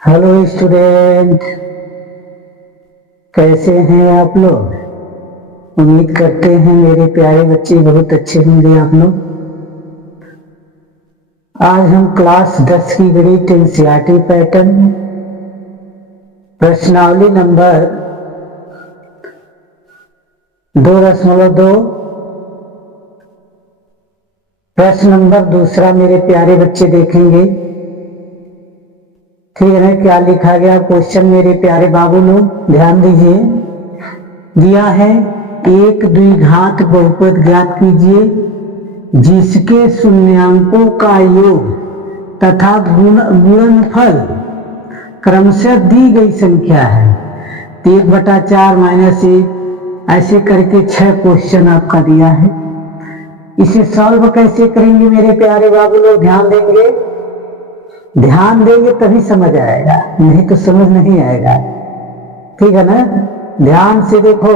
Hello student, कैसे हैं आप लोग। उम्मीद करते हैं मेरे प्यारे बच्चे बहुत अच्छे होंगे आप लोग। आज हम क्लास 10 की गणित एनसीईआरटी पैटर्न प्रश्नावली नंबर 2.2 प्रश्न नंबर दूसरा मेरे प्यारे बच्चे देखेंगे। ठीक है, क्या लिखा गया क्वेश्चन मेरे प्यारे बाबू लोग ध्यान दीजिए। दिया है एक द्विघात बहुपद ज्ञात कीजिए जिसके शून्यांकों का योग तथा गुणनफल क्रमशः दी गई संख्या है। 1/4 -1 ऐसे करके 6 क्वेश्चन आपका दिया है। इसे सॉल्व कैसे करेंगे मेरे प्यारे बाबू लोग, ध्यान देंगे तभी समझ आएगा, नहीं तो समझ नहीं आएगा। ठीक है ना, ध्यान से देखो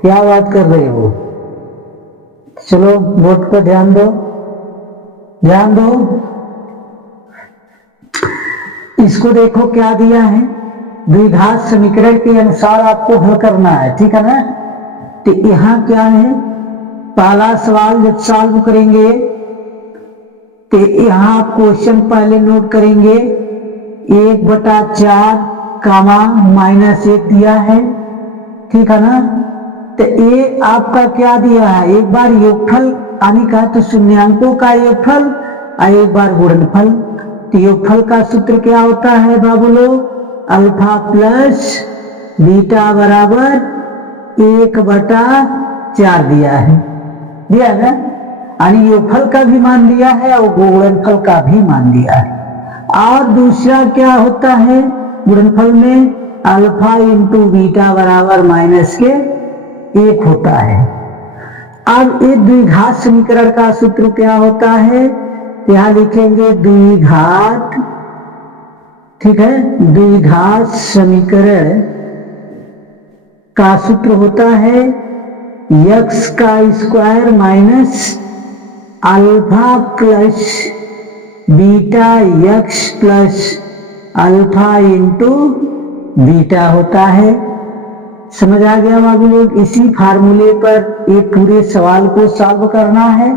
क्या बात कर रहे हो। चलो बोर्ड पर ध्यान दो। इसको देखो क्या दिया है, द्विघात समीकरण के अनुसार आपको हल करना है। ठीक है ना, तो यहां क्या है, पहला सवाल जब सॉल्व करेंगे तो यहां क्वेश्चन पहले नोट करेंगे। 1/4 -1 दिया है। ठीक है ना, तो ये आपका क्या दिया है, एक बार योगफल आने का तो शून्यांकों का योगफल और एक बार गुणनफल। तो योगफल का सूत्र क्या होता है बाबू लोग, अल्फा प्लस बीटा बराबर 1/4 दिया है ना, यानी योगफल का भी मान दिया है और गुणनफल का भी मान दिया है। और दूसरा क्या होता है, गुणनफल में अल्फा इंटू बीटा बराबर -1 होता है। अब एक द्विघात समीकरण का सूत्र क्या होता है, यहां लिखेंगे द्विघात। ठीक है, द्विघात समीकरण का सूत्र होता है x का square minus alpha plus beta x plus alpha into beta होता है। समझ आ गया बाबू लोग। इसी फार्मूले पर एक पूरे सवाल को सॉल्व करना है।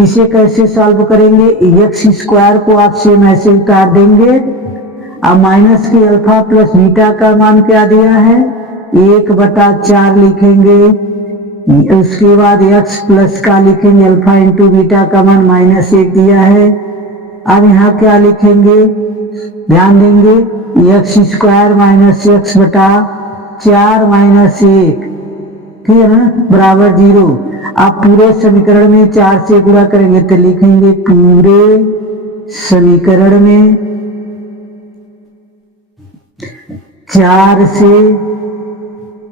इसे कैसे सॉल्व करेंगे, x स्क्वायर को आप सेम ऐसे उतार देंगे। अब माइनस के अल्फा प्लस बीटा का मान क्या दिया है, 1/4 लिखेंगे। उसके बाद x प्लस का लिखेंगे, अल्फा इंटू बीटा का मान -1 दिया है। अब यहाँ क्या लिखेंगे, ध्यान देंगे, x स्क्वायर माइनस x/4 -1, ठीक है ना, बराबर 0। आप पूरे समीकरण में 4 से गुणा करेंगे तो लिखेंगे पूरे समीकरण में 4 से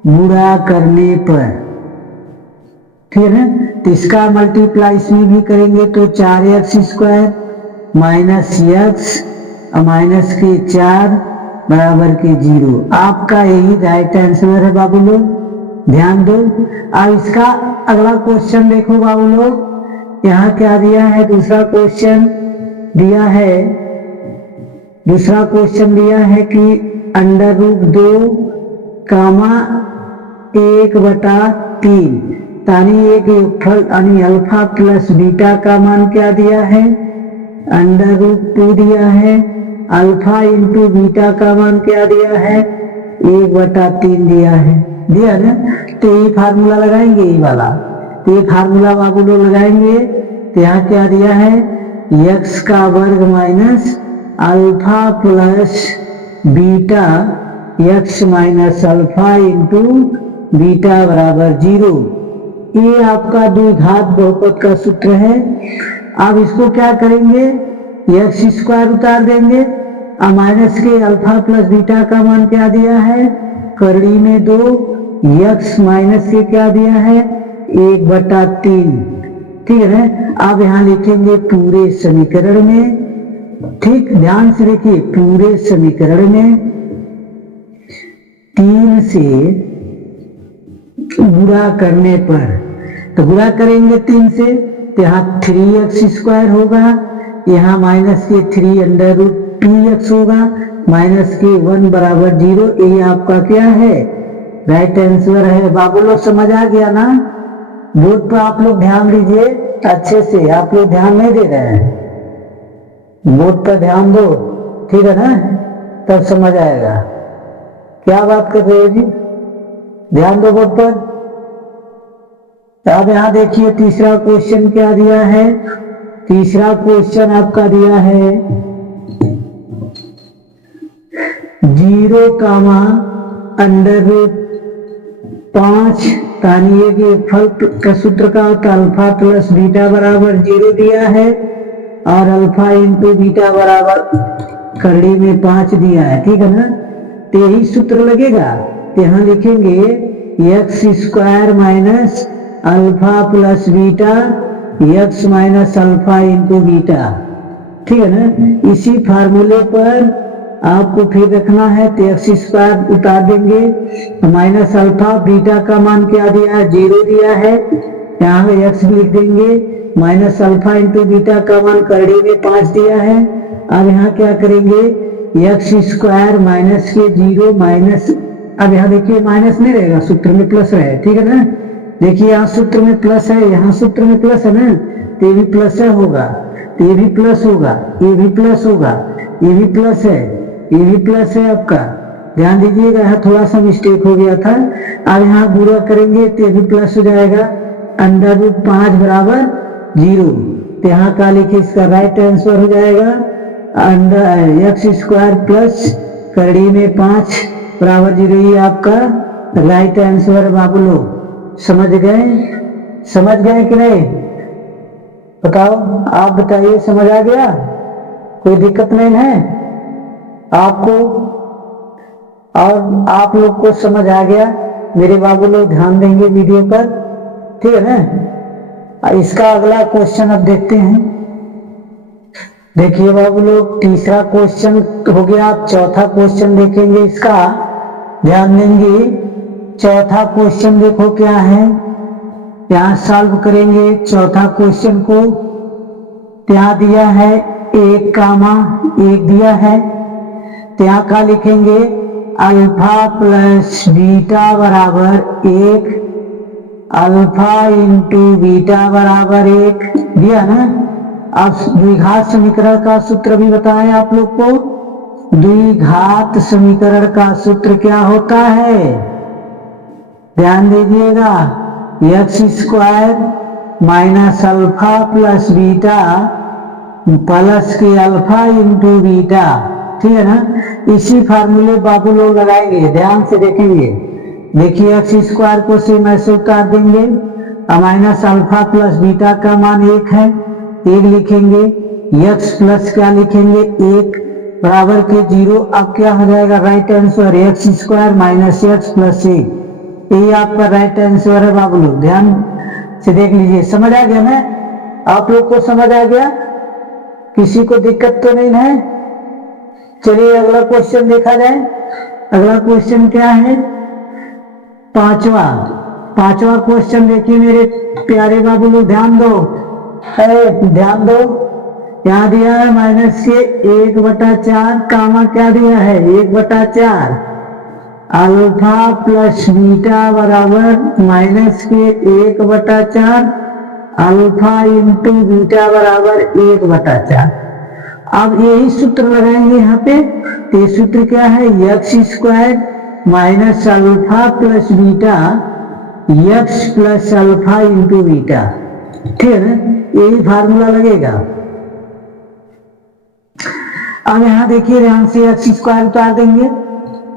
गुणा करने पर, ठीक है ना, तो इसका मल्टीप्लाई इसमें भी करेंगे तो 4x स्क्वायर माइनस x और माइनस के 4 बराबर के 0। आपका यही राइट आंसर है बाबू लोग, ध्यान दो। अब इसका अगला क्वेश्चन देखो बाबू लोग, यहाँ क्या दिया है, दूसरा क्वेश्चन दिया है कि √2, 1/3 तानी एक योगफल यानी अल्फा प्लस बीटा का मान क्या दिया है, √2 दिया है। अल्फा इंटू बीटा का मान क्या दिया है, 1/3 दिया ना। तो ये फार्मूला लगाएंगे, ये वाला, तो ये फार्मूला बाबू लोग लगाएंगे। तो यहाँ क्या दिया है, x का वर्ग minus alpha plus beta x minus alpha into beta बराबर 0। ये आपका द्विघात बहुपद का सूत्र है। अब इसको क्या करेंगे, x स्क्वायर उतार देंगे और माइनस के अल्फा प्लस बीटा का मान क्या दिया है, करड़ी में 2, x माइनस के क्या दिया है, 1/3। ठीक है ना, अब यहाँ लिखेंगे पूरे समीकरण में। ठीक, ध्यान से देखिए, पूरे समीकरण में 3 से गुणा करने पर, तो गुणा करेंगे 3 से तो यहाँ 3x स्क्वायर होगा, यहाँ माइनस के 3 √2x होगा, माइनस के 1 बराबर 0, ये आपका क्या है, राइट आंसर है। बाबू लोग समझ आ गया ना? बोर्ड पर आप लोग ध्यान दीजिए अच्छे से, आप लोग ध्यान नहीं दे रहे हैं, बोर्ड पर ध्यान दो, ठीक है ना, तब समझ आएगा। क्या बात कर रहे हो जी, ध्यान दो बोर्ड पर। अब यहाँ देखिए तीसरा क्वेश्चन क्या दिया है, तीसरा क्वेश्चन आपका दिया है 0 कामा √5 तानिए के फल का सूत्र का होता अल्फा प्लस बीटा बराबर 0 दिया है और अल्फा इंटू बीटा बराबर करड़ी में 5 दिया है, ठीक है ना। तो यही सूत्र लगेगा, तो यहाँ लिखेंगे x square minus alpha plus beta x minus alpha into beta, ठीक है ना। इसी फार्मूले पर आपको फिर रखना है, तो एक्स स्क्वायर उतार देंगे, माइनस अल्फा, बीटा का मान क्या दिया है, 0 दिया है, यहाँ पे एक्स लिख देंगे, माइनस अल्फा इंटू बीटा का मान करड़ी में 5 दिया है। अब यहाँ क्या करेंगे, एक्स स्क्वायर माइनस के 0 माइनस, अब यहाँ देखिए माइनस नहीं रहेगा, सूत्र में प्लस रहे, ठीक है ना। देखिए यहाँ सूत्र में प्लस है, यहाँ सूत्र में प्लस है ना, तो ये भी प्लस है होगा, तो ये भी प्लस होगा, ये भी प्लस होगा, ये भी प्लस है, ये भी प्लस है आपका, ध्यान दीजिएगा, यहाँ थोड़ा सा मिस्टेक हो गया था। अब यहाँ गुणा करेंगे तो ये भी प्लस हो जाएगा, √5 बराबर 0, तो यहाँ का लिखिए इसका राइट आंसर हो जाएगा एक्स स्क्वायर प्लस करड़ी में 5 बराबर 0, ये आपका राइट आंसर। बाबू लोग समझ गए, समझ गए कि नहीं, बताओ, आप बताइए, समझ आ गया, कोई दिक्कत नहीं है आपको, और आप लोग को समझ आ गया, मेरे बाबू लोग ध्यान देंगे वीडियो पर, ठीक है ना। इसका अगला क्वेश्चन अब देखते हैं। देखिए बाबू लोग तीसरा क्वेश्चन हो गया, आप चौथा क्वेश्चन देखेंगे, इसका ध्यान देंगे। चौथा क्वेश्चन देखो क्या है, यहाँ सॉल्व करेंगे चौथा क्वेश्चन को। यहाँ दिया है 1 कामा 1 दिया है, यहाँ का लिखेंगे अल्फा प्लस बीटा बराबर 1, अल्फा इंटू बीटा बराबर 1 दिया ना। अब द्विघात समीकरण का सूत्र भी बताएं आप लोग को, द्विघात समीकरण का सूत्र क्या होता है, ध्यान दीजिएगा, x square minus alpha plus beta plus के अल्फा इंटू बीटा, ठीक है ना। इसी फार्मूले बाबू लोग लगाएंगे, ध्यान से देखेंगे। देखिए एक्स स्क्वायर को सेम ऐसे उतार देंगे, माइनस अल्फा प्लस बीटा का मान 1 है, 1 लिखेंगे, एक्स प्लस क्या लिखेंगे 1 बराबर के 0, अब क्या हो जाएगा right answer, x square minus x plus 1, यही आपका राइट आंसर है। बाबू लोग ध्यान से देख लीजिए, समझ आ गया ना, आप लोग को समझ आ गया, किसी को दिक्कत तो नहीं है। चलिए अगला क्वेश्चन देखा जाए। अगला क्वेश्चन क्या है, पांचवा क्वेश्चन देखिए मेरे प्यारे बाबू लोग, ध्यान दो, ध्यान दो। यहाँ दिया है माइनस के 1/4 कामा क्या दिया है 1/4, अल्फा प्लस बीटा बराबर माइनस के 1/4 अल्फा इंटू बीटा बराबर 1/4। अब यही सूत्र लगाएंगे यहाँ पे, तो सूत्र क्या है, x square minus alpha plus beta x plus alpha into beta, ठीक है ना, यही फार्मूला लगेगा। अब यहाँ देखिए ध्यान से एक्स स्क्वायर उतार देंगे,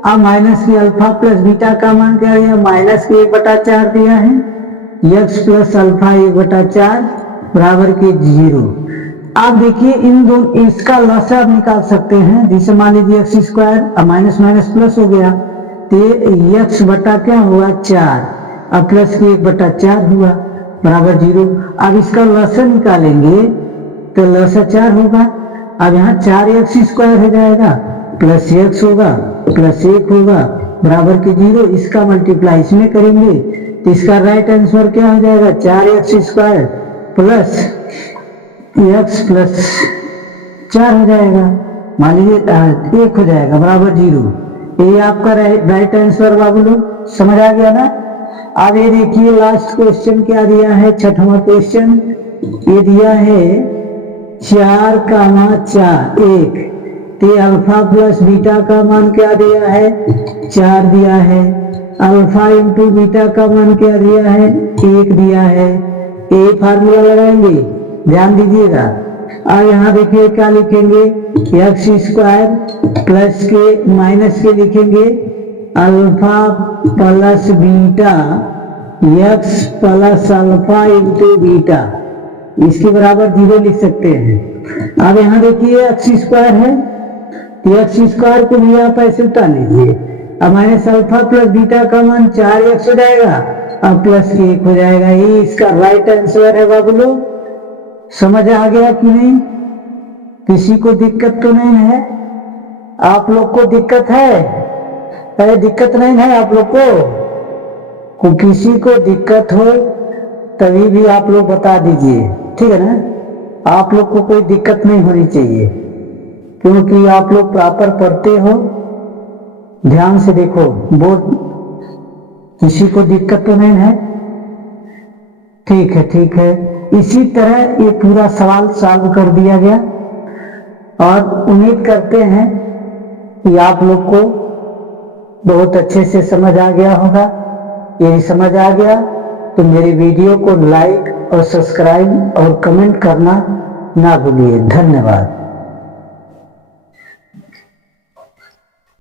अब माइनस के अल्फा प्लस बीटा का मान क्या है, माइनस के 1/4 दिया है, एक्स प्लस अल्फा 1/4 बराबर के 0। आप देखिए इन दोनों, इसका लसा निकाल सकते हैं, जिसे मान लीजिए x square minus minus plus हो गया, तो एक्स बटा क्या हुआ 4, अब प्लस के 1/4 हुआ बराबर 0। अब इसका लसा निकालेंगे तो लसा 4 होगा, अब यहाँ 4x स्क्वायर हो जाएगा, प्लस x होगा, प्लस 1 होगा बराबर के 0, इसका मल्टीप्लाई इसमें करेंगे तो इसका राइट आंसर क्या हो जाएगा, 4x square plus x plus 4 हो जाएगा, मान लीजिए 1 हो जाएगा बराबर 0। ये आपका राइट आंसर बाबू लोग, समझ आ गया ना। अब ये देखिए लास्ट क्वेश्चन क्या दिया है, छठवां क्वेश्चन ये दिया है 4,4 1। तो अल्फा प्लस बीटा का मान क्या दिया है, 4 दिया है। अल्फा इंटू बीटा का मान क्या दिया है, 1 दिया है। ये फार्मूला लगाएंगे, ध्यान दीजिएगा। और यहाँ देखिए क्या लिखेंगे, एक्स स्क्वायर प्लस के माइनस के लिखेंगे alpha plus beta x plus alpha into beta, इसके बराबर 0 लिख सकते हैं। अब यहाँ देखिए एक्स स्क्वायर है, तो एक्स स्क्वायर को भी आप ऐसे उठा लीजिए। अब माइनस अल्फा प्लस बीटा का मान 4x हो जाएगा और प्लस 1 हो जाएगा। ये इसका राइट आंसर है बाबू लोग, समझ आ गया कि नहीं? किसी को दिक्कत तो नहीं है? आप लोग को दिक्कत है? अरे दिक्कत नहीं है आप लोग को किसी को दिक्कत हो तभी भी आप लोग बता दीजिए, ठीक है ना। आप लोग को कोई दिक्कत नहीं होनी चाहिए, क्योंकि आप लोग प्रॉपर पढ़ते हो। ध्यान से देखो बोर्ड, किसी को दिक्कत तो नहीं है? ठीक है, ठीक है। इसी तरह ये पूरा सवाल सॉल्व कर दिया गया और उम्मीद करते हैं कि आप लोग को बहुत अच्छे से समझ आ गया होगा। यदि समझ आ गया तो मेरे वीडियो को लाइक और सब्सक्राइब और कमेंट करना ना भूलिए। धन्यवाद।